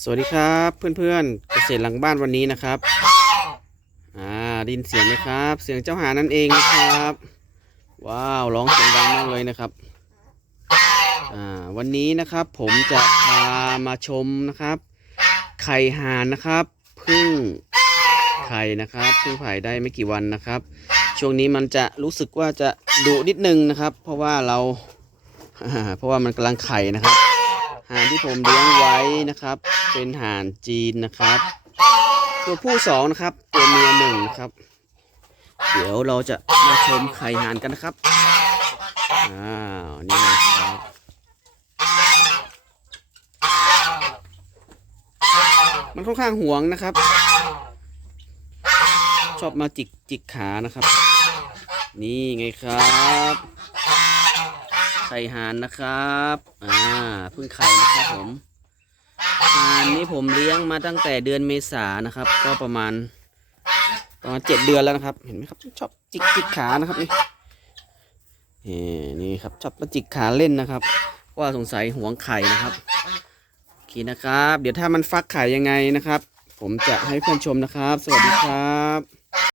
สวัสดีครับเพื่อนๆเกษตรหลังบ้านวันนี้นะครับ อ่าดินเสียงไหมครับ เสียงเจ้าหานั่นเองนะครับ ว้าวร้องเสียงดังมากเลยนะครับ อ่าวันนี้นะครับผมจะพามาชมนะครับ ไข่ห่านนะครับพึ่งไข่นะครับเพิ่งไผ่ได้ไม่กี่วันนะครับ ช่วงนี้มันจะรู้สึกว่าจะดุนิดนึงนะครับ เพราะว่าเราเพราะว่ามันกำลังไข่นะครับ ห่านที่ผมเลี้ยงไว้นะครับ เป็นห่านจีนนะครับ ตัวผู้สองนะครับ ตัวเมียหนึ่งครับ เดี๋ยวเราจะมาชมไข่ห่านกันนะครับอ้าวนี่นะครับมันค่อนข้างห่วงนะครับ ชอบมาจิกจิกขานะครับ นี่ไงครับ ไข่ห่านนะครับ อ่าเพิ่งไข่นะครับผมห่านนี้ผมเลี้ยงมาตั้งแต่เดือนเมษานะครับ ก็ประมาณประมาณเจ็ดเดือนแล้วนะครับ เห็นไหมครับชอบจิกจิกขานะครับนี่นี่นี่ครับชอบมาจิกขาเล่นนะครับ ว่าสงสัยหวงไข่นะครับโอเคนะครับ เดี๋ยวถ้ามันฟักไข่ยังไงนะครับ ผมจะให้เพื่อนชมนะครับ สวัสดีครับ